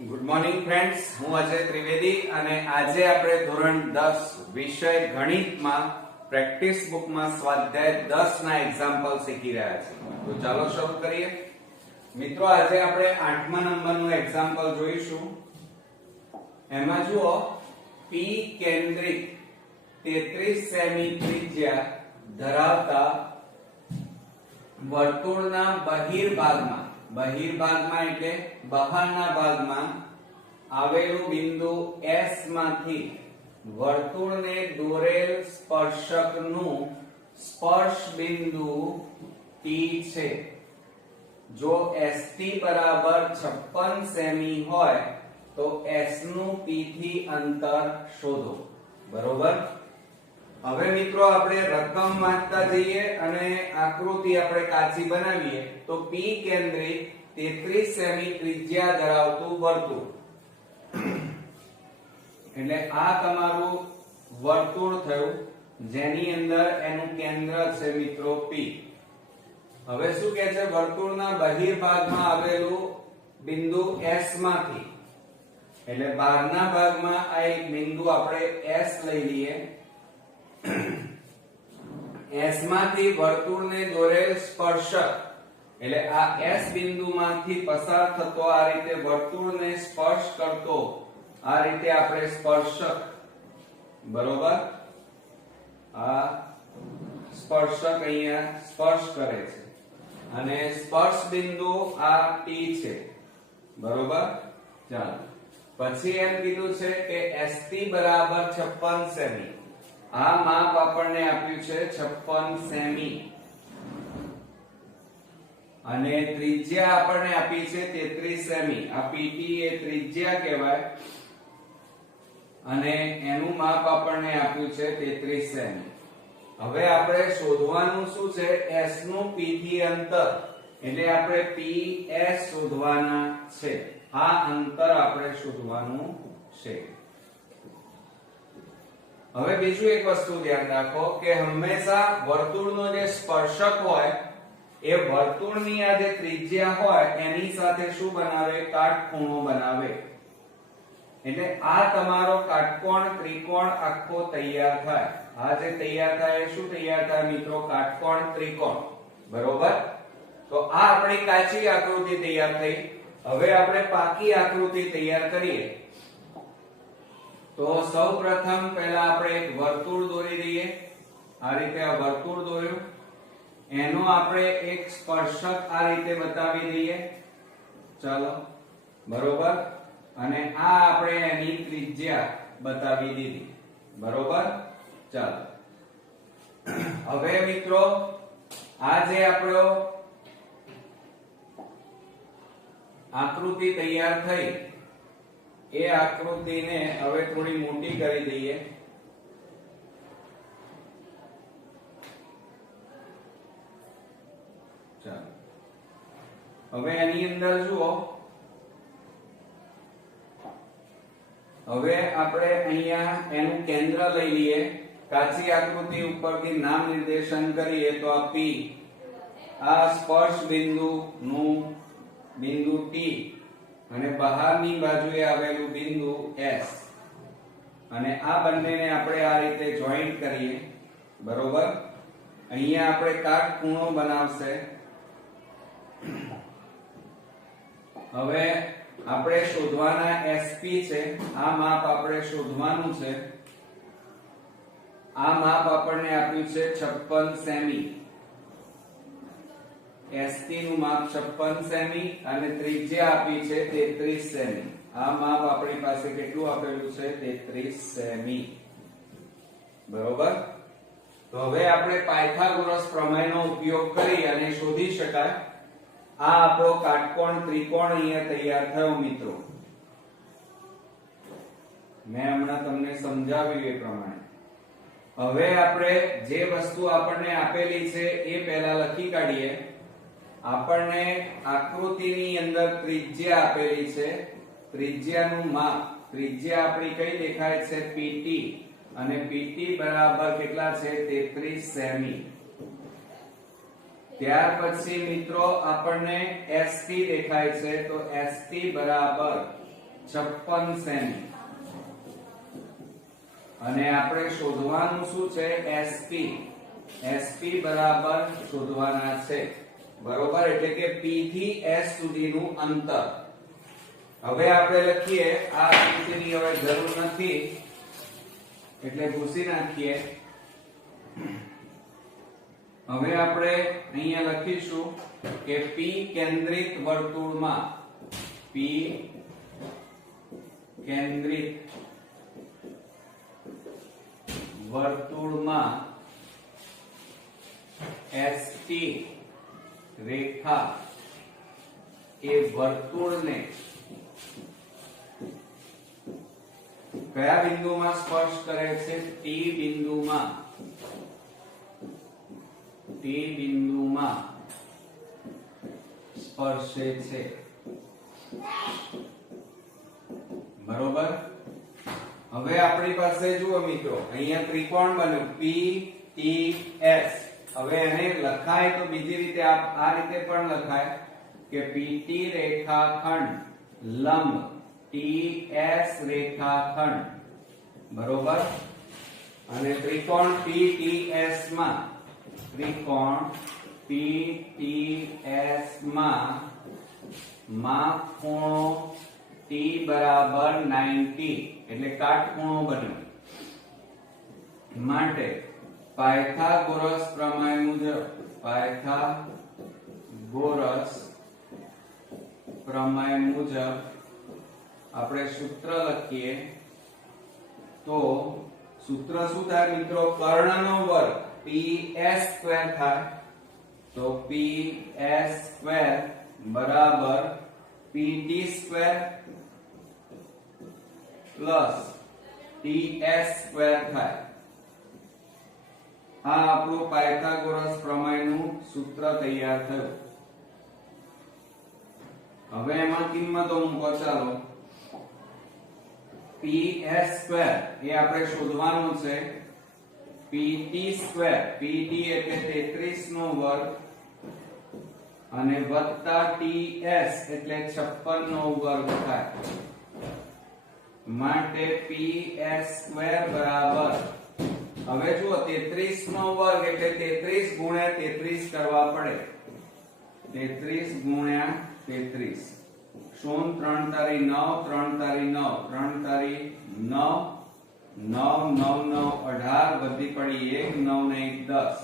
Good morning friends, હું અજય ત્રિવેદી અને આજે આપણે ધોરણ 10 વિષય ગણિતમાં પ્રેક્ટિસ બુકમાં સ્વાધ્યાય 10 ના એક્ઝામ્પલ શીખી રહ્યા છીએ. તો ચાલો શરૂ કરીએ. મિત્રો, આજે આપણે 8મા નંબરનું એક્ઝામ્પલ જોઈશું. એમાં જુઓ, P કેન્દ્રિત 33 સેમી ત્રિજ્યા ધરાવતા વર્તુળના બહિર્ભાગમાં એટલે બહારના ભાગમાં આવેલું બિંદુ S માંથી વર્તુળને દોરેલ સ્પર્શકનું સ્પર્શ બિંદુ T છે. જો ST બરાબર 56 સેમી હોય તો S નું P થી અંતર શોધો. બરોબર. હવે મિત્રો, આપણે રકમ વાંચતા જઈએ અને આકૃતિ આપણે કાચી બનાવીએ. તો P કેન્દ્રિત 33 સેમી ત્રિજ્યા ધરાવતું વર્તુળ, એટલે આ તમારું વર્તુળ થયું જેની અંદર એનું કેન્દ્ર છે મિત્રો P. હવે શું કહે છે? વર્તુળના બહિર્ભાગમાં આવેલું બિંદુ S માંથી, એટલે બહારના ભાગમાં આ એક બિંદુ આપણે S લઈ લઈએ. S માંથી વર્તુળને દોરેલ સ્પર્શક, એટલે આ S બિંદુમાંથી પસાર થતો આ રીતે વર્તુળને સ્પર્શ કરતો આ રીતે આપણે સ્પર્શક, બરોબર, આ સ્પર્શક અહીંયા સ્પર્શ કરે છે અને સ્પર્શ બિંદુ આ T છે. બરોબર. ચાલો, પછી એમ કીધું છે કે ST બરાબર 56 સેમી. આ માપ આપણને આપ્યું છે 56 સેમી અને ત્રિજ્યા આપણને આપી છે 33 સેમી. આ PT એ ત્રિજ્યા કહેવાય અને એનું માપ આપણને આપ્યું છે 33 સેમી. હવે આપણે શોધવાનું શું છે? S નું P થી અંતર, એટલે આપણે PS શોધવાના છે. આ અંતર આપણે શોધવાનું છે. હવે બીજું એક વસ્તુ ધ્યાન રાખો કે હંમેશા વર્તુળનો જે સ્પર્શક હોય એ વર્તુળની આ જે ત્રિજ્યા હોય એની સાથે શું બનાવે? કાટખૂણો બનાવે. એટલે આ તમારો કાટકોણ ત્રિકોણ આખો તૈયાર થાય. આ જે તૈયાર થાય એ શું તૈયાર થાય મિત્રો? કાટકોણ ત્રિકોણ. બરોબર. તો આ આપણી કાચી આકૃતિ તૈયાર થઈ. હવે આપણે પાકી આકૃતિ તૈયાર કરીએ. તો સૌપ્રથમ પહેલા આપણે એક વર્તુળ દોરી દઈએ. આ રીતે આ વર્તુળ દોર્યું, એનો આપણે એક સ્પર્શક આ રીતે બતાવી દઈએ. ચાલો, બરોબર. અને આ આપણે એની ત્રિજ્યા બતાવી દીધી. બરોબર. ચાલો, હવે મિત્રો, આ જે આપણો આકૃતિ તૈયાર થઈ એ આકૃતિને હવે થોડી મોટી કરી દઈએ. ચાલો, હવે એની અંદર જુઓ, હવે આપણે અહીંયા એનું કેન્દ્ર લઈ લઈએ. કાચી આકૃતિ ઉપરથી નામ નિર્દેશન કરીએ તો આ P, આ સ્પર્શ બિંદુ નું બિંદુ T અને બહારની બાજુએ આવેલું બિંદુ S, અને આ બંનેને આપણે આ રીતે જોઈન્ટ કરીએ. બરોબર. અહીંયા આપણે કાટખૂણો બનાવશે. હવે આપણે શોધવાના SP છે. આ માપ આપણે શોધવાનું છે. આ માપ આપણને આપ્યું છે 56 સેમી. ST નું માપ 56 સેમી અને ત્રિજ્યા આપી છે 33 સેમી. આ માપ આપણી પાસે કેટલું આપેલું છે? 33 સેમી. બરોબર. તો હવે આપણે પાયથાગોરસ પ્રમેયનો ઉપયોગ કરી અને શોધી શકાય. આ આપણો કાટકોણ ત્રિકોણ અહીંયા તૈયાર થયો મિત્રો. મેં હમણાં તમને સમજાવ્યું એ પ્રમાણે. હવે આપણે જે વસ્તુ આપણને આપેલી છે એ પહેલા લખી કાઢીએ. આપણને આકૃતિની અંદર ત્રિજ્યા આપેલી છે. ત્રિજ્યાનું માપ, ત્રિજ્યા આપણી કઈ દેખાય છે? PT, અને PT બરાબર કેટલા છે? 33 સેમી. ત્યાર પછી મિત્રો આપણને ST દેખાય છે, તો ST બરાબર 56 સેમી અને આપણે શોધવાનું શું છે SP બરાબર શોધવાના છે બરોબર એટલે કે P થી S સુધીનું અંતર હવે આપણે લખીએ આ આકૃતિની હવે જરૂર નથી એટલે ભૂસી નાખીએ હવે આપણે અહીંયા લખીશું કે P કેન્દ્રિત વર્તુળમાં ST રેખા એ વર્તુળને કયા બિંદુમાં સ્પર્શ કરે છે T બિંદુમાં સ્પર્શે છે બરોબર હવે આપણી પાસે જુઓ મિત્રો અહીંયા ત્રિકોણ બન્યો PTS હવે એને લખાય તો બીજી રીતે આ રીતે પણ લખાય કે PT રેખાખંડ લંબ TS રેખાખંડ બરોબર અને ત્રિકોણ PTS માં માપ ખૂણો T બરાબર 90 એટલે કાટખૂણો બન્યો માટે પાયથાગોરસ પ્રમેય મુજબ આપણે સૂત્ર લખીએ તો સૂત્ર શું થાય મિત્રો કર્ણનો વર્ગ PS² થાય તો PS² બરાબર PT² પ્લસ TS² થાય આ આપણું પાયથાગોરસ પ્રમેયનું સૂત્ર તૈયાર થયું હવે એમાં કિંમતો મૂકો ચાલો PS² એ આપણે શોધવાનું છે PT² PT એટલે 33 નો વર્ગ અને વત્તા TS એટલે 56 નો વર્ગ થાય માટે PS² બરાબર હવે જુઓ 33 નો વર્ગ એટલે 33 ગુણ્યા 33 કરવા પડે 33 ગુણ્યા 33 શૂન્ય 3 તારી 9 3 તારી 9 3 તારી 9 9 9 9 18 વધી પડી 1 9 ને 1 10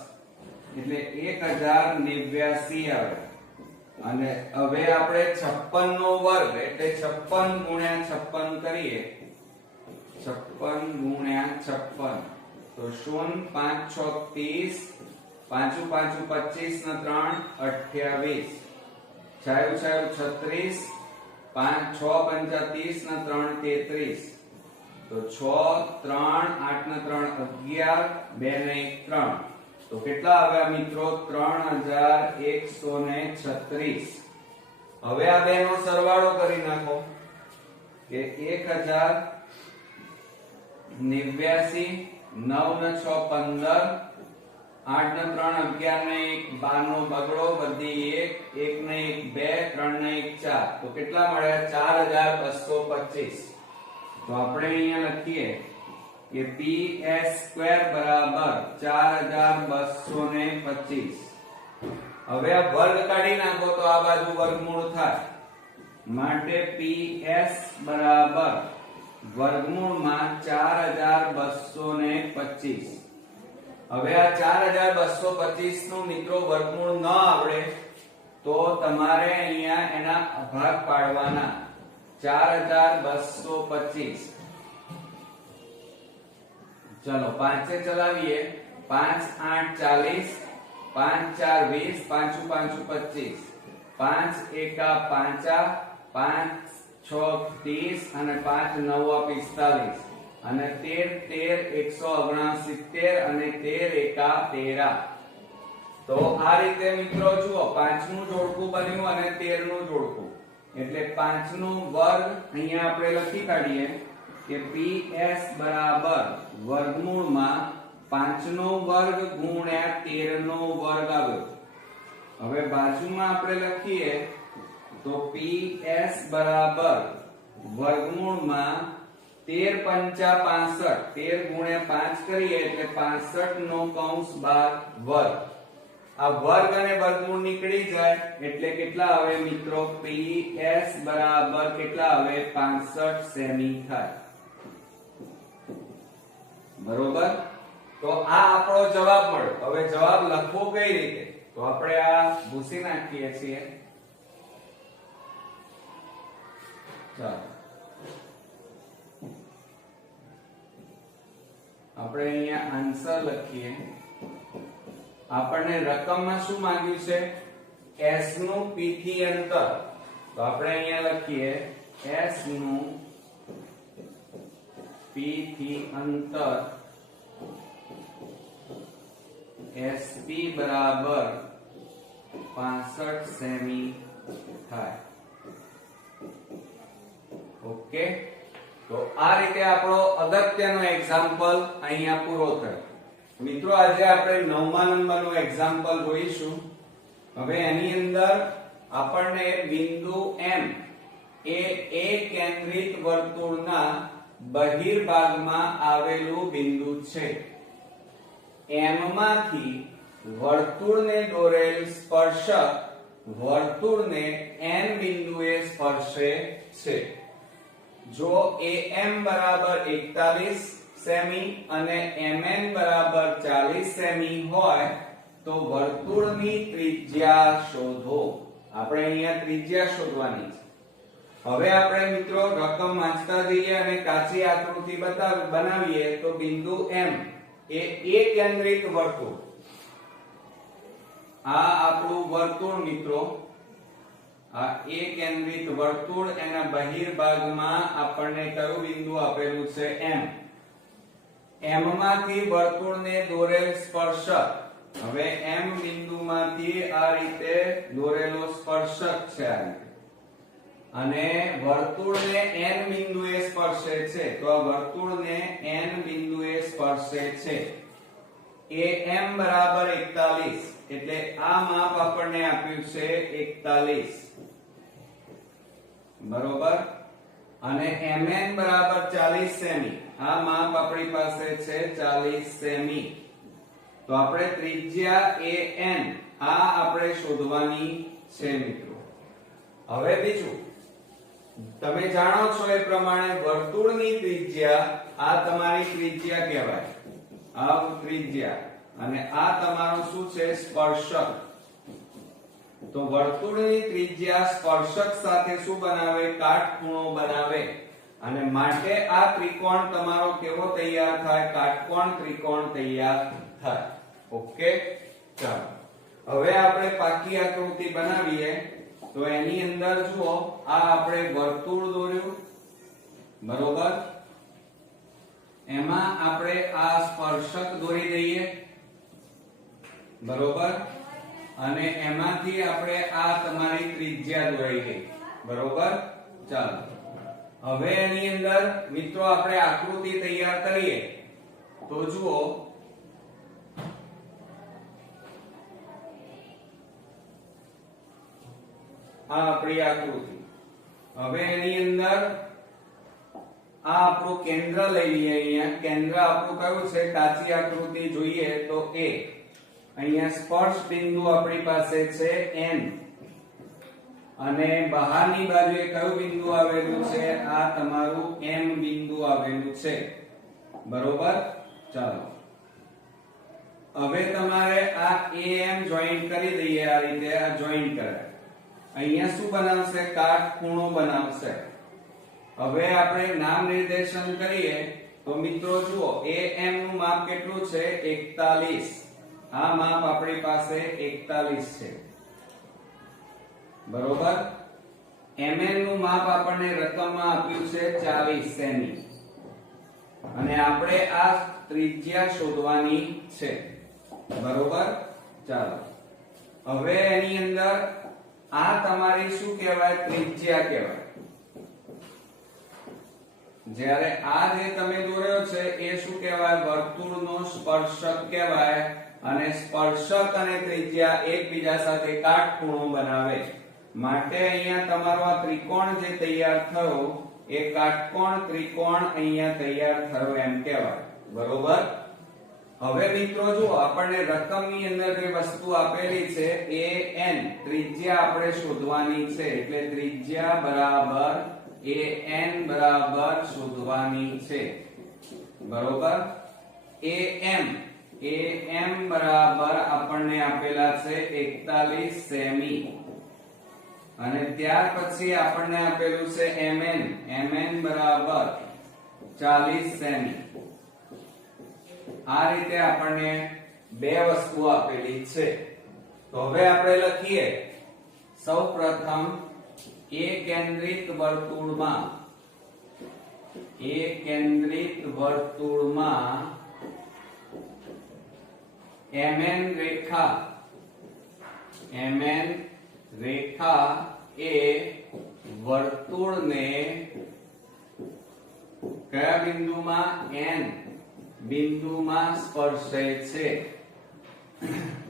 એટલે 1089 આવે અને હવે આપણે 56 નો વર્ગ એટલે 56 ગુણ્યા 56 કરીએ 56 ગુણ્યા 56 તો 0 5 6 30 5 5 25 ને 3 28 છાયું છાયું 36 5 6 5 30 ને 3 33 તો 6 3 8 ને 3 11 2 ને 1 3 તો કેટલા આવ્યા મિત્રો 3136 હવે આ બે નો સરવાળો કરી નાખો કે 1089 9 ને 6 15 8 ને 3 11 ને 1 12 નો બગડો વધી 1 1 ને 1 2 3 ને 1 4 તો કેટલા મળ્યા 4225 તો આપણે અહીંયા લખીએ કે PS² બરાબર 4225 હવે આ વર્ગ કાઢી નાખો તો આ બાજુ વર્ગમૂળ થાય માટે PS બરાબર વર્ગમૂળમાં 4225 હવે આ 4225 નું મિત્રો વર્ગમૂળ ન આવડે તો તમારે અહીંયા એના ભાગ પાડવાના 4225 चलो 5 से चलाविए 5 8 40 5 4 20 5 5 25 5 1 5 5 6 30 અને 5 9 45 અને 13 169 અને 13 13 તો આ રીતે મિત્રો જુઓ 5 નું જોડકું બન્યું અને 13 નું જોડકું એટલે 5 નું વર્ગ અહીંયા આપણે લખી કાઢીએ કે PS બરાબર વર્ગમૂળમાં 5 નો વર્ગ ગુણ્યા 13 નો વર્ગ આવ્યો હવે બાજુમાં આપણે લખીએ તો PS બરાબર વર્ગમૂળમાં 13 પંચા 65, 13 ગુણ્યા 5 કરીએ એટલે 65 નો કૌંસ 12 વર્ગ. આ વર્ગ અને વર્ગમૂળ નીકળી જાય એટલે કેટલા આવે મિત્રો? PS બરાબર કેટલા આવે? 65 સેમી થાય. બરોબર. તો આ આપણો જવાબ મળ્યો. હવે જવાબ લખવો કઈ રીતે? તો આપણે આ ભૂસી નાખીએ છીએ. ચાલો આપણે અહીંયા આન્સર લખીએ. આપણને રકમમાં શું માંગ્યું છે? S નું P થી અંતર. તો આપણે અહીંયા લખીએ S નું P થી અંતર SP બરાબર 65 સેમી થાય. ઓકે. તો આ રીતે આપણો અગત્યનો એક્ઝામ્પલ અહીંયા પૂરો થયો. મિત્રો આજે આપણે 9મા નંબરનું એક્ઝામ્પલ જોઈશું. હવે એની અંદર આપણને બિંદુ M એ કેન્દ્રિત વર્તુળના બહિર્ભાગમાં આવેલું બિંદુ છે. M માંથી વર્તુળને દોરેલ સ્પર્શક વર્તુળને N બિંદુએ સ્પર્શે છે. જો AM બરાબર 41 સેમી અને MN બરાબર 40 સેમી હોય તો વર્તુળની ત્રિજ્યા શોધો. આપણે અહીંયા ત્રિજ્યા શોધવાની છે. હવે આપણે મિત્રો રકમ વાંચતા જઈએ અને કાચી આકૃતિ બનાવીએ. તો બિંદુ M એ કેન્દ્રિત વર્તુળ. આ આપણું વર્તુળ મિત્રો. આ કેન્દ્રિત વર્તુળ એના બહિર્ભાગમાં આપણને કયું બિંદુ આપેલું છે? M. M માંથી વર્તુળને દોરેલ સ્પર્શક. હવે M બિંદુમાંથી આ રીતે દોરેલો સ્પર્શક છે આ રીતે. અને વર્તુળને N બિંદુએ સ્પર્શે છે. તો આ વર્તુળને N બિંદુએ સ્પર્શે છે. AM બરાબર 41 એટલે આ માપ આપણને આપ્યું છે 41. બરોબર. અને MN બરાબર 40 સેમી. આ માપ આપણી પાસે છે 40 સેમી. તો આપણે ત્રિજ્યા AN આ આપણે શોધવાની છે મિત્રો. હવે બીજું તમે જાણો છો એ પ્રમાણે વર્તુળની ત્રિજ્યા આ તમારી ત્રિજ્યા કહેવાય. આ ત્રિજ્યા અને આ તમારો શું છે? સ્પર્શક. તો વર્તુળની ત્રિજ્યા સ્પર્શક સાથે શું બનાવે? કાટખૂણો બનાવે. અને માટે આ ત્રિકોણ તમારો કેવો તૈયાર થાય? કાટકોણ ત્રિકોણ તૈયાર થાય. ઓકે. ચાલો હવે આપણે પાકી આકૃતિ બનાવીએ. તો એની અંદર જુઓ આ આપણે વર્તુળ દોર્યું. બરોબર. એમાં આપણે આ સ્પર્શક દોરી દઈએ. બરોબર. અને એમાંથી આપણે આ તમારી ત્રિજ્યા દોરી ગઈ. બરોબર. ચાલો હવે એની અંદર મિત્રો આપણે આકૃતિ તૈયાર કરીએ. તો જુઓ આ આપણી આકૃતિ. હવે એની અંદર આ આપણું કેન્દ્ર લઈ લઈએ. અહીંયા કેન્દ્ર આપણું કયું છે? કાચી આકૃતિ જોઈએ તો A. અહીંયા સ્પર્શ બિંદુ આપણી પાસે છે N. અને બહારની બાજુએ કયું બિંદુ આવેલું છે? આ તમારું M બિંદુ આવેલું છે. બરોબર. ચાલો હવે તમારે આ AM જોઈન્ટ કરી દઈએ. આ રીતે આ જોઈન્ટ કરાય. અહીંયા શું બનાવશે? કાટખૂણો બનાવશે. હવે આપણે નામ નિર્દેશન કરીએ તો મિત્રો જુઓ AM નું માપ કેટલું છે? 41. આ માપ આપણી પાસે 41 છે. બરોબર. MN નું માપ આપણને રકમમાં આપ્યું છે 40 સેમી. અને આપણે આ ત્રિજ્યા શોધવાની છે. બરોબર. ચાલો હવે એની અંદર આ તમારી શું કહેવાય? ત્રિજ્યા કહેવાય. જ્યારે આ જે તમે દોર્યો છે એ શું કહેવાય? વર્તુળનો સ્પર્શક કહેવાય. અને સ્પર્શક અને ત્રિજ્યા એકબીજા સાથે કાટખૂણો બનાવે. માટે અહીંયા તમારો આ ત્રિકોણ જે તૈયાર થયો એ કાટકોણ ત્રિકોણ અહીંયા તૈયાર થયો એમ કહેવાય. બરોબર. હવે મિત્રો જો આપણને રકમની અંદર જે વસ્તુ આપેલી છે an ત્રિજ્યા આપણે શોધવાની છે એટલે ત્રિજ્યા બરાબર an બરાબર શોધવાની છે. બરોબર. am બરાબર આપણને આપેલા છે 41 સેમી અને ત્યાર પછી આપણને આપેલું છે mn બરાબર 40 સેમી. આ રીતે આપણને બે વસ્તુ આપેલી છે. તો હવે આપણે લખીએ સૌપ્રથમ કેન્દ્રિત વર્તુળમાં mn રેખા એ વર્તુળને કયા બિંદુમાં n બિંદુમાં સ્પર્શે છે.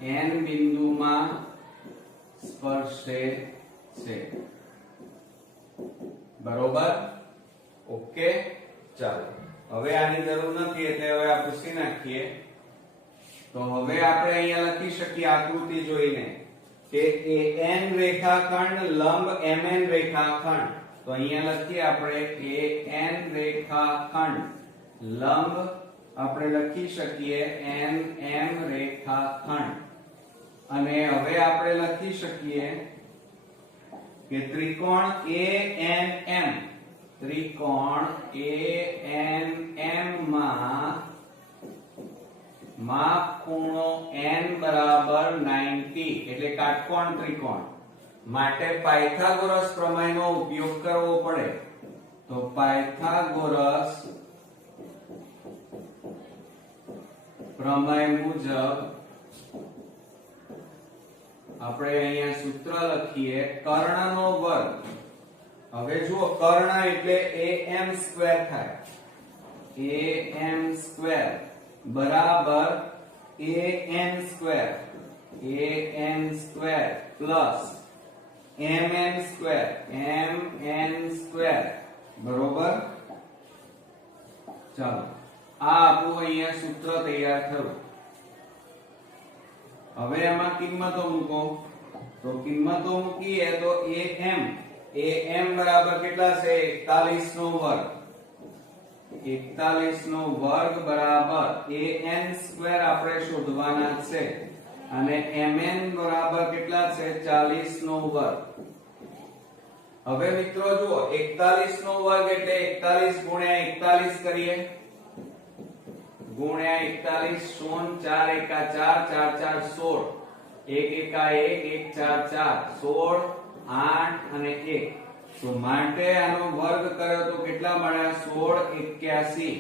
n બિંદુમાં સ્પર્શે છે. બરોબર. ઓકે. ચાલો હવે આની જરૂર નથી એટલે હવે આપણે પૂછી નાખીએ. તો હવે આપણે અહીંયા લખી શકીએ આકૃતિ જોઈને કે an રેખાખંડ લંબ mn રેખાખંડ. તો અહીંયા લખીએ આપણે an રેખાખંડ લંબ આપણે લખી શકીએ nm રેખાખંડ અને હવે આપણે લખી શકીએ કે ત્રિકોણ ANM માં માપ ખૂણો n બરાબર 90 એટલે કાટકોણ ત્રિકોણ માટે પાયથાગોરસ પ્રમેયનો ઉપયોગ કરવો પડે. તો પાયથાગોરસ પ્રમેય મુજબ આપણે અહીંયા સૂત્ર લખીએ કર્ણનો વર્ગ. હવે જુઓ કર્ણ એટલે am સ્ક્વેર થાય. am સ્ક્વેર બરાબર an square plus mn square. બરોબર. ચાલો આ આપણું અહીંયા સૂત્ર તૈયાર થયું. હવે એમાં કિંમતો મૂકો. તો કિંમતો મૂકીએ તો am બરાબર કેટલા છે 41 નો વર્ગ. 41 નો વર્ગ બરાબર an સ્ક્વેર આપણે શોધવાના છે અને mn બરાબર કેટલા છે 40 નો વર્ગ. હવે મિત્રો જુઓ 41 નો વર્ગ એટલે 41 ગુણ્યા 41 કરીએ. ગુણ્યા 41 4 એકા 4 4 4 16 1 એકા 1 1 4 4 16 8 અને 1. તો માટે આનો વર્ગ કર્યો તો કેટલા મળ્યા 16 81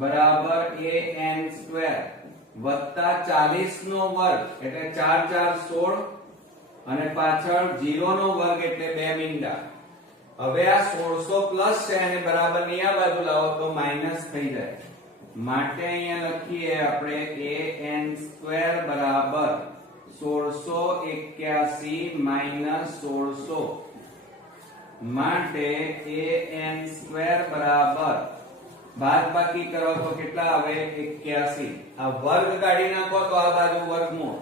બરાબર an સ્ક્વેર વત્તા 40 નો વર્ગ એટલે 4 4 16 અને પાછળ 0 નો વર્ગ એટલે 2 મીંડા. હવે આ 1600 પ્લસ છે અને બરાબર ની આ બાજુ લાવો તો માઈનસ થઈ જાય. માટે અહીંયા લખીએ આપણે an સ્ક્વેર બરાબર 1681 માઈનસ 1600 માટે an સ્ક્વેર બરાબર બાદબાકી કરો તો કેટલા આવે 81. આ વર્ગ કાઢી નાખો તો આ બાજુ વર્ગમૂળ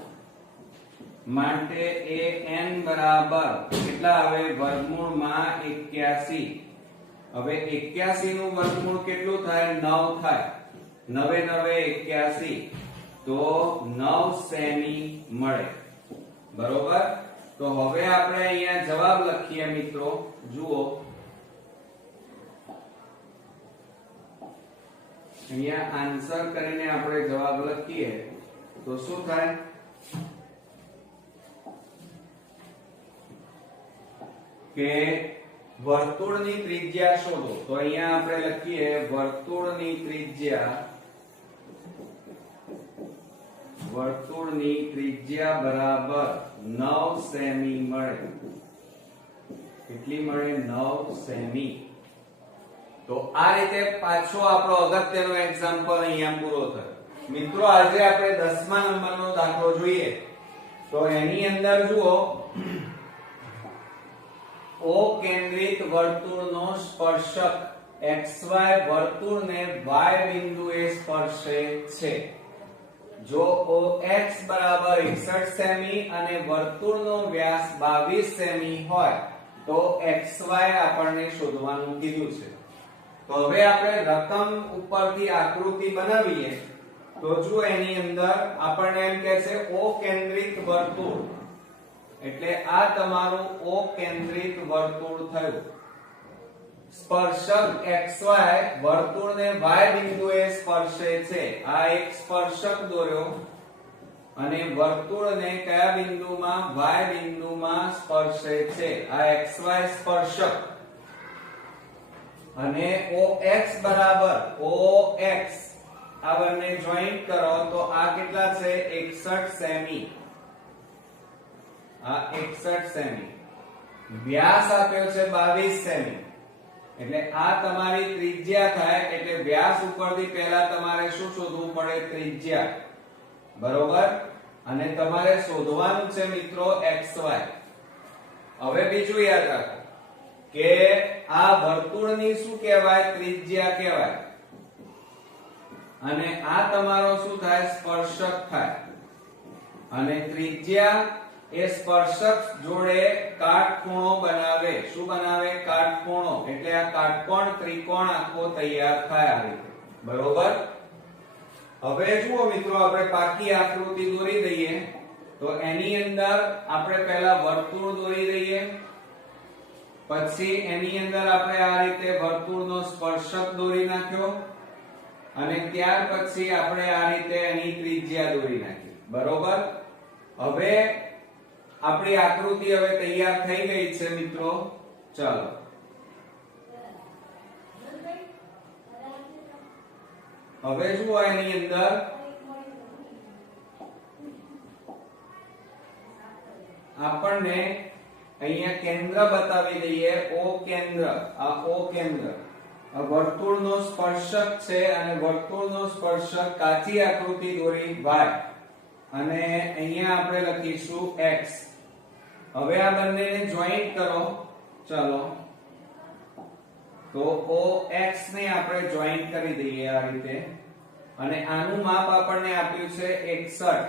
માટે an બરાબર કેટલા આવે વર્ગમૂળમાં 81. હવે 81 નું વર્ગમૂળ કેટલું થાય 9 થાય. 9 9 81 તો 9 સેમી મળે. બરોબર. તો હવે આપણે અહીંયા જવાબ લખીએ મિત્રો. જુઓ અહીંયા આન્સર કરીને આપણે જવાબ લખીએ તો શું થાય કે વર્તુળની ત્રિજ્યા શોધો. તો અહીંયા આપણે લખીએ વર્તુળની ત્રિજ્યા બરાબર 9 સેમી મળે. કેટલી મળે 9 સેમી. તો આ રીતે પાછો આપણો અગત્યનો એક્ઝામ્પલ અહીંયા પૂરો થયો. મિત્રો આજે આપણે 10મા નંબરનો દાખલો જોઈએ. તો એની અંદર જુઓ O કેન્દ્રિત વર્તુળનો સ્પર્શક XY વર્તુળને Y બિંદુએ સ્પર્શે છે. જો OX બરાબર 61 સેમી અને વર્તુળનો વ્યાસ 22 સેમી હોય તો XY આપણને શોધવાનું કીધું છે. તો હવે આપણે રકમ ઉપરથી આકૃતિ બનાવીએ. તો જો એની અંદર આપણને એમ કહે છે O કેન્દ્રિત વર્તુળ, એટલે આ તમારું O કેન્દ્રિત વર્તુળ થયું. સ્પર્શક XY વર્તુળને Y બિંદુએ સ્પર્શે છે. આ એક સ્પર્શક દોર્યો અને વર્તુળને કયા બિંદુમાં? Y બિંદુમાં સ્પર્શે છે. આ XY સ્પર્શક. અને OX બરાબર OX આ બંને જોઈન્ટ કરો તો આ કેટલા છે? 61 સેમી. આ 61 સેમી. વ્યાસ આપ્યો છે 22 સેમી. એટલે આ તમારી ત્રિજ્યા થાય. એટલે વ્યાસ ઉપરથી પહેલા તમારે શું શોધવું પડે? ત્રિજ્યા. બરોબર. અને તમારે શોધવાનું છે મિત્રો XY. હવે બીજું યાદ રાખો કે આ વર્તુળની શું કહેવાય? ત્રિજ્યા કહેવાય. અને આ તમારો શું થાય? સ્પર્શક થાય. અને ત્રિજ્યા એ સ્પર્શક જોડે કાટખૂણો બનાવે. શું બનાવે? કાટખૂણો. એટલે આ કાટકોણ ત્રિકોણ આખો તૈયાર થાય આ રીતે. બરોબર. હવે જુઓ મિત્રો, આપણે પાકી આકૃતિ દોરી દઈએ. તો એની અંદર આપણે પહેલા વર્તુળ દોરી દઈએ. પછી એની અંદર આપણે આ રીતે વર્તુળનો સ્પર્શક દોરી નાખ્યો. અને ત્યાર પછી આપણે આ રીતે એની ત્રિજ્યા દોરી નાખી. બરોબર. હવે આપણી આકૃતિ હવે તૈયાર થઈ ગઈ છે મિત્રો. ચાલો હવે જુઓ, એની અંદર આપણને અહીંયા કેન્દ્ર બતાવી દઈએ. O કેન્દ્ર. આ O કેન્દ્ર વર્તુળનો સ્પર્શક છે અને વર્તુળનો સ્પર્શક કાચી આકૃતિ દોરી Y અને અહીંયા આપણે લખીશું X. હવે આ બંનેને જોઈન્ટ કરો. ચલો તો OX ને આપણે જોઈન્ટ કરી દઈએ આ રીતે. અને આનું માપ આપણને આપ્યું છે 61.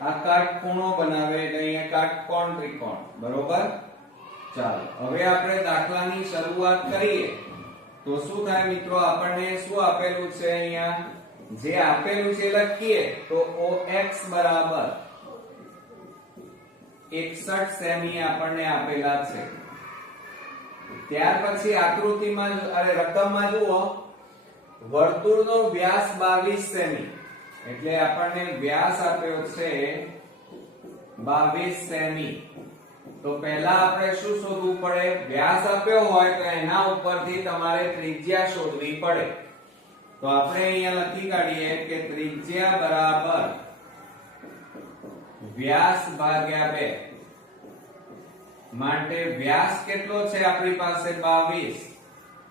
આ કાટખૂણો બનાવે એટલે અહીંયા કાટકોણ ત્રિકોણ. બરોબર. ચાલો હવે આપણે દાખલાની શરૂઆત કરીએ. તો શું થાય મિત્રો? આપણને શું આપેલું છે? અહીંયા જે આપેલું છે લખીએ. તો OX બરાબર 61 સેમી આપણને આપેલા છે. ત્યાર પછી આકૃતિમાં રકમમાં જુઓ, વર્તુળનો વ્યાસ 22 સેમી. એટલે આપણને વ્યાસ આપ્યો છે 22 સેમી. તો પહેલા આપણે શું શોધવું પડે? વ્યાસ આપ્યો હોય તો એના ઉપરથી તમારે ત્રિજ્યા શોધવી પડે. તો આપણે અહીંયા લખી કાઢીએ કે ત્રિજ્યા બરાબર વ્યાસ ભાગ્યા 2. માટે વ્યાસ કેટલો છે આપણી પાસે? 22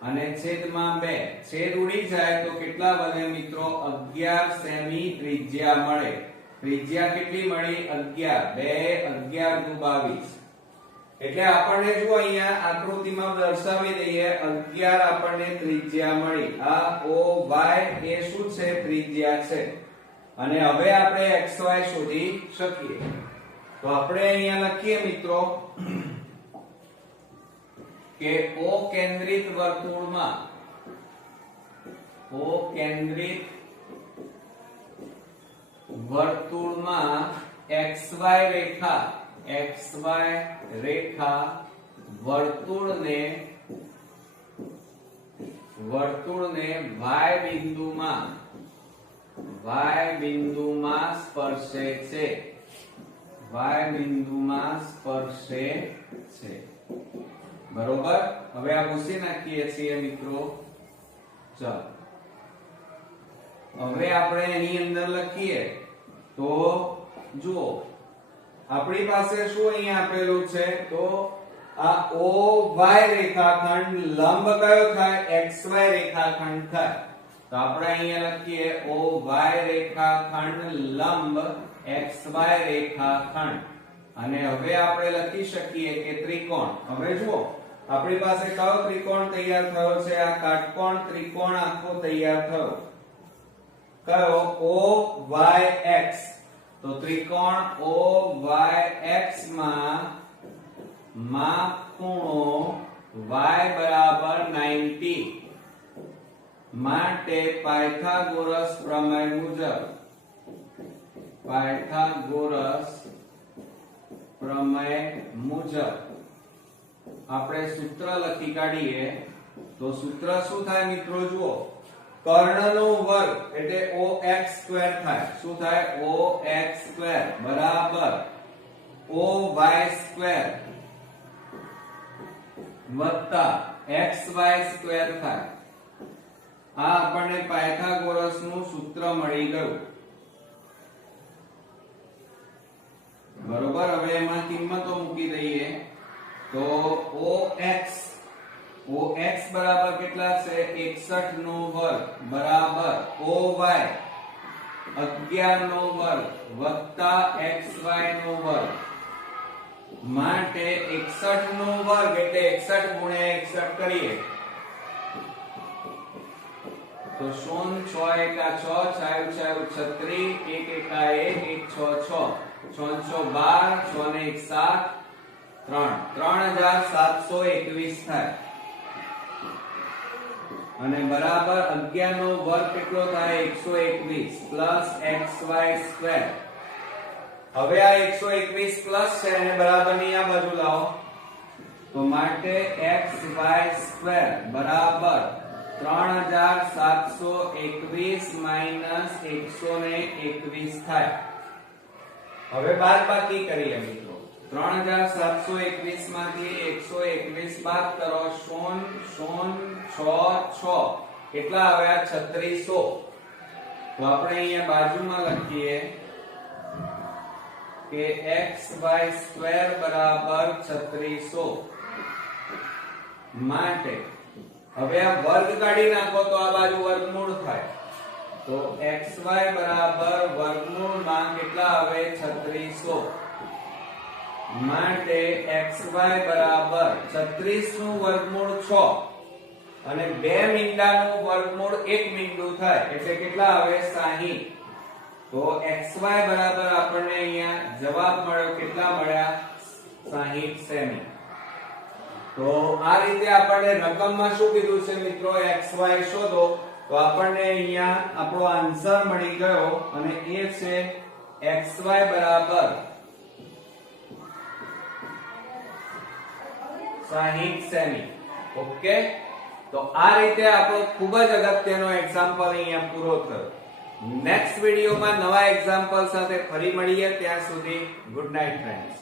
અને છેદમાં 2. છેદ ઉડી જાય તો કેટલા બને મિત્રો? 11 સેમી ત્રિજ્યા મળે. ત્રિજ્યા કેટલી મળી? 11. 2 11 × 22. એટલે આપણને જો અહીંયા આકૃતિમાં દર્શાવી દઈએ, 11 આપણને ત્રિજ્યા મળી. આ OY એ શું છે? ત્રિજ્યા છે. અને હવે આપણે XY શોધી શકીએ. તો આપણે અહીંયા લખીએ મિત્રો કે O કેન્દ્રિત વર્તુળમાં XY રેખા વર્તુળને Y બિંદુમાં સ્પર્શે છે. બરોબર. હવે આ ભૂસી નાખીએ છીએ મિત્રો. ચાલો હવે આપણે એની અંદર લખીએ. તો જુઓ, આપણી પાસે શું અહીંયા આપેલું છે? તો આ OY રેખાખંડ લંબ કયો થાય? XY રેખાખંડ થાય. તો આપણે અહીંયા લખીએ OY રેખાખંડ લંબ XY રેખાખંડ. અને હવે આપણે લખી શકીએ કે ત્રિકોણ. હવે જુઓ આપણી પાસે કયો ત્રિકોણ તૈયાર થયો છે? આ કાટકોણ ત્રિકોણ આખો તૈયાર થયો. કયો? OYX. તો ત્રિકોણ OYX માં માપ ખૂણો y બરાબર 90 માટે પાયથાગોરસ પ્રમેય મુજબ આપણે સૂત્ર લખી કાઢીએ. તો સૂત્ર શું થાય મિત્રો? જુઓ કર્ણનો વર્ગ એટલે OX² થાય. શું થાય? OX² બરાબર OY² વત્તા XY² થાય. આ આપણને પાયથાગોરસ નું સૂત્ર મળી ગયું. બરોબર. હવે એમાં કિંમતો મૂકી દઈએ. તો OX બરાબર કેટલા છે? 61 નો વર્ગ બરાબર OY 11 નો વર્ગ વત્તા XY નો વર્ગ માટે 61 નો વર્ગ એટલે 61 ગુણ્યા 61 કરીએ તો 0 6 એકા 6 6 36 1 એકા 1 1 6 6 6 12 6 ને 1 7 3721 થાય. અને બરાબર 11 નો વર્ગ કેટલો થાય? 121 પ્લસ XY². હવે આ 121 પ્લસ છે અને બરાબર ની આ બાજુ લાવો તો માટે XY² બરાબર 3721 માઈનસ 121 થાય. હવે બાદબાકી કરીએ મિત્રો. 3721 માંથી 121 બાદ કરો. 0 0 6 6 કેટલા આવ્યા? 3600. તો આપણે અહીંયા બાજુમાં લખીએ કે XY² બરાબર 3600 માટે હવે આ વર્ગ કાઢી નાખો તો આ બાજુ વર્ગમૂળ થાય. તો XY બરાબર વર્ગમૂળમાં કેટલા આવે? 3600 માટે XY બરાબર 36 નું વર્ગમૂળ 6 અને 2 મીંડાનું વર્ગમૂળ 1 મીંડું થાય એટલે કેટલા આવે? 60. તો XY બરાબર આપણને અહીંયા જવાબ મળ્યો. કેટલા મળ્યા? 60 સેમી. તો આ રીતે આપણને રકમમાં શું કીધું છે મિત્રો? XY શોધો. તો આપણને અહીંયા આપણો આન્સર મળી ગયો અને એ છે XY બરાબર 60 સેમી. ઓકે. તો આ રીતે આપણો ખૂબ જ અગત્યનો એક્ઝામ્પલ અહીંયા પૂરો થયો. નેક્સ્ટ વિડિયોમાં નવા એક્ઝામ્પલ સાથે ફરી મળીએ. ત્યાં સુધી ગુડ નાઇટ ફ્રેન્ડ્સ.